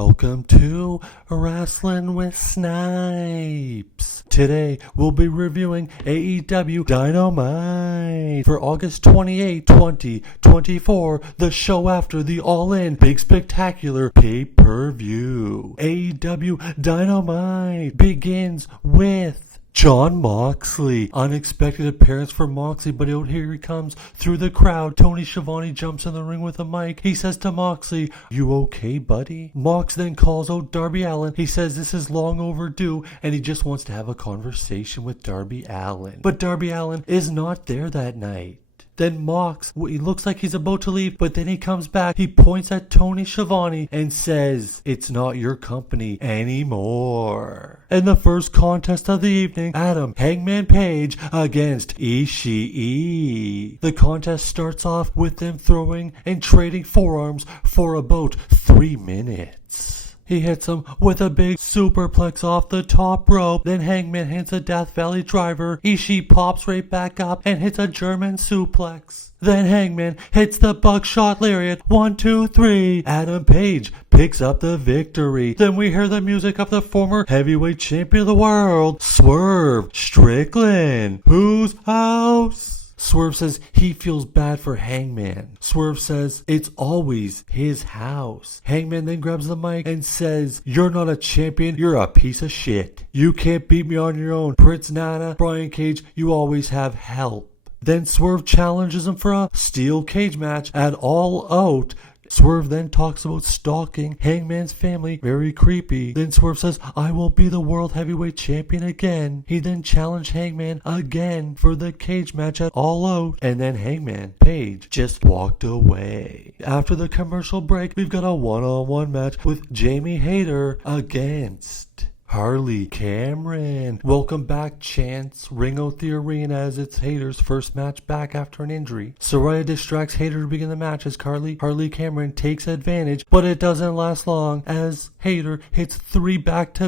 Welcome to Wrestling with Snipes. Today we'll be reviewing AEW Dynamite for August 28, 2024, the show after the All-In Big Spectacular pay-per-view. AEW Dynamite begins with Jon Moxley. Unexpected appearance for Moxley, but here he comes through the crowd. Tony Schiavone jumps in the ring with a mic. He says to Moxley, "You okay, buddy?" Mox then calls out Darby Allin. He says this is long overdue and he just wants to have a conversation with Darby Allin. But Darby Allin is not there that night. Then Mox, he looks like he's about to leave, but then he comes back. He points at Tony Schiavone and says, "It's not your company anymore." In the first contest of the evening, Hangman Page against Ishii. The contest starts off with them throwing and trading forearms for about 3 minutes. He hits him with a big superplex off the top rope. Then Hangman hits a Death Valley driver. Ishii pops right back up and hits a German suplex. Then Hangman hits the buckshot lariat. 1, 2, 3. Adam Page picks up the victory. Then we hear the music of the former heavyweight champion of the world, Swerve Strickland. Whose house? Swerve says he feels bad for Hangman. Swerve says it's always his house. Hangman then grabs the mic and says, "You're not a champion, you're a piece of shit. You can't beat me on your own. Prince Nana, Brian Cage, you always have help." Then Swerve challenges him for a steel cage match at All Out. Swerve then talks about stalking Hangman's family, very creepy. Then Swerve says, "I will be the world heavyweight champion again." He then challenged Hangman again for the cage match at All Out, and then Hangman Page just walked away. After the commercial break, we've got a one-on-one match with Jamie Hayter against Harley Cameron. Welcome back, chants ring out the arena as it's Hayter's first match back after an injury. Shirai distracts Hayter to begin the match as Harley Cameron takes advantage, but it doesn't last long as Hayter hits 3 back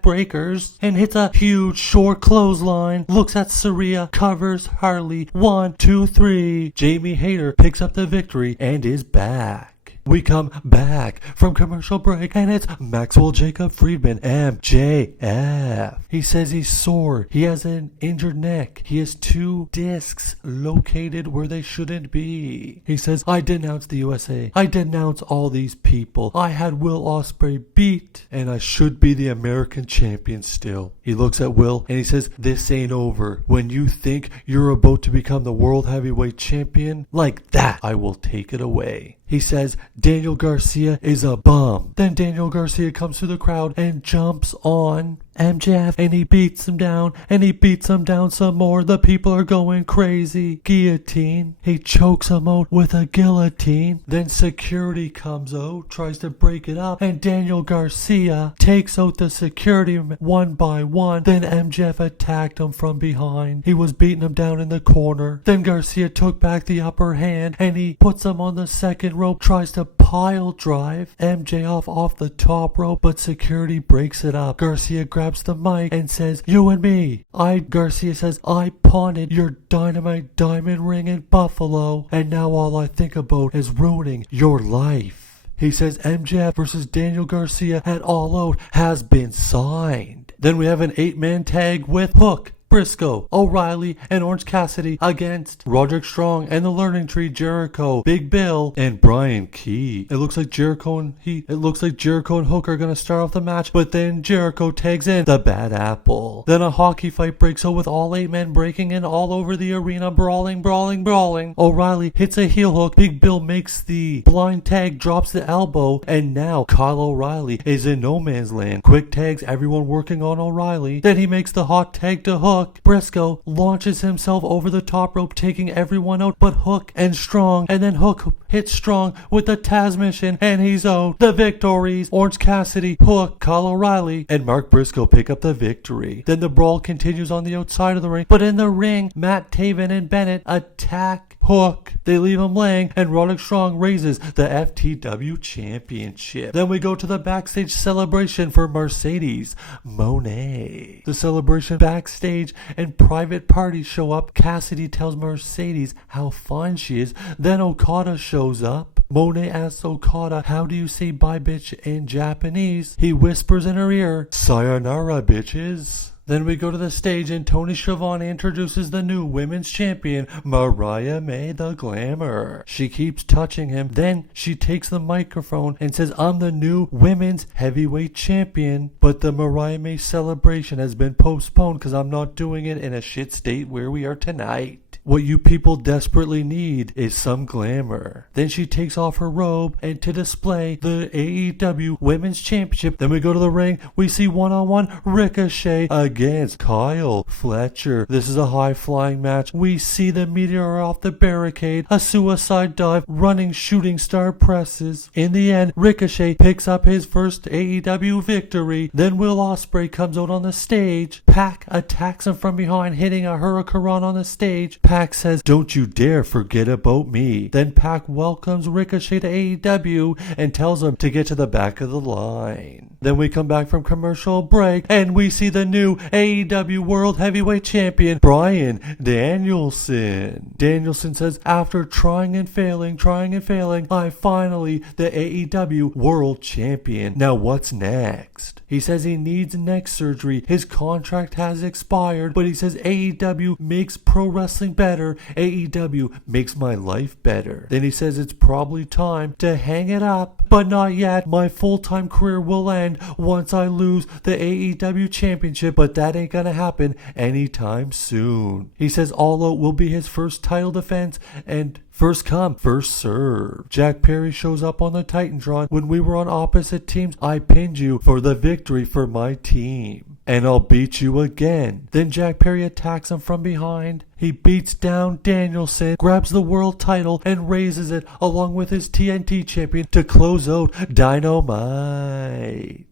breakers and hits a huge short clothesline. Looks at Shirai, covers Harley. 1, 2, 3. Jamie Hayter picks up the victory and is back. We come back from commercial break and it's Maxwell Jacob Friedman, MJF. He says he's sore. He has an injured neck. He has 2 discs located where they shouldn't be. He says, "I denounce the USA. I denounce all these people. I had Will Ospreay beat and I should be the American champion still." He looks at Will and he says, "This ain't over. When you think you're about to become the world heavyweight champion, like that, I will take it away." He says Daniel Garcia is a bum. Then Daniel Garcia comes through the crowd and jumps on MJF and he beats him down and he beats him down some more. The people are going crazy. Guillotine. He chokes him out with a guillotine. Then security comes out, tries to break it up, and Daniel Garcia takes out the security one by one. Then MJF attacked him from behind. He was beating him down in the corner. Then Garcia took back the upper hand and he puts him on the second rope, tries to pile drive MJF off the top rope, but security breaks it up. Garcia grabs the mic and says, "You and me." Garcia says, "I pawned your Dynamite diamond ring in Buffalo, and now all I think about is ruining your life." He says MJF versus Daniel Garcia at All Out has been signed. Then we have an 8-man tag with Hook, Briscoe, O'Reilly, and Orange Cassidy against Roderick Strong and the Learning Tree, Jericho, Big Bill, and Brian Key. It looks like Jericho and Hook are going to start off the match, but then Jericho tags in the Bad Apple. Then a hockey fight breaks out with all 8 men breaking in all over the arena, brawling. O'Reilly hits a heel hook. Big Bill makes the blind tag, drops the elbow, and now Kyle O'Reilly is in no man's land. Quick tags, everyone working on O'Reilly. Then he makes the hot tag to Hook. Briscoe launches himself over the top rope, taking everyone out but Hook and Strong, and then Hook hits Strong with the Taz mission and he's out. The victories: Orange Cassidy, Hook, Kyle O'Reilly, and Mark Briscoe pick up the victory. Then the brawl continues on the outside of the ring, but in the ring, Matt Taven and Bennett attack Hook. They leave him laying, and Roderick Strong raises the FTW Championship. Then we go to the backstage celebration for Mercedes Moné. The celebration backstage stage and private parties show up. Cassidy tells Mercedes how fine she is. Then Okada shows up. Monet asks Okada, how do you say bye bitch in Japanese? He whispers in her ear, sayonara bitches. Then we go to the stage and Tony Schiavone introduces the new women's champion, Mariah May the Glamour. She keeps touching him. Then she takes the microphone and says, I'm the new women's heavyweight champion. But the Mariah May celebration has been postponed because I'm not doing it in a shit state where we are tonight. What you people desperately need is some glamour. Then she takes off her robe and to display the AEW Women's Championship. Then we go to the ring. We see one-on-one Ricochet against Kyle Fletcher. This is a high-flying match. We see the meteor off the barricade, a suicide dive, running shooting star presses. In the end, Ricochet picks up his first AEW victory. Then Will Ospreay comes out on the stage. Pac attacks him from behind, hitting a hurricanrana on the stage. Pac says, don't you dare forget about me. Then Pac welcomes Ricochet to AEW and tells him to get to the back of the line. Then we come back from commercial break and we see the new AEW World Heavyweight Champion, Bryan Danielson. Danielson says, after trying and failing, I'm finally the AEW World Champion. Now what's next? He says he needs neck surgery. His contract has expired, but he says AEW makes pro wrestling better. AEW makes my life better. Then he says it's probably time to hang it up, but not yet. My full-time career will end once I lose the AEW Championship, but that ain't gonna happen anytime soon. He says All Out will be his first title defense and first come, first serve. Jack Perry shows up on the Titantron. When we were on opposite teams, I pinned you for the victory for my team. And I'll beat you again. Then Jack Perry attacks him from behind. He beats down Danielson, grabs the world title, and raises it along with his TNT champion to close out Dynamite.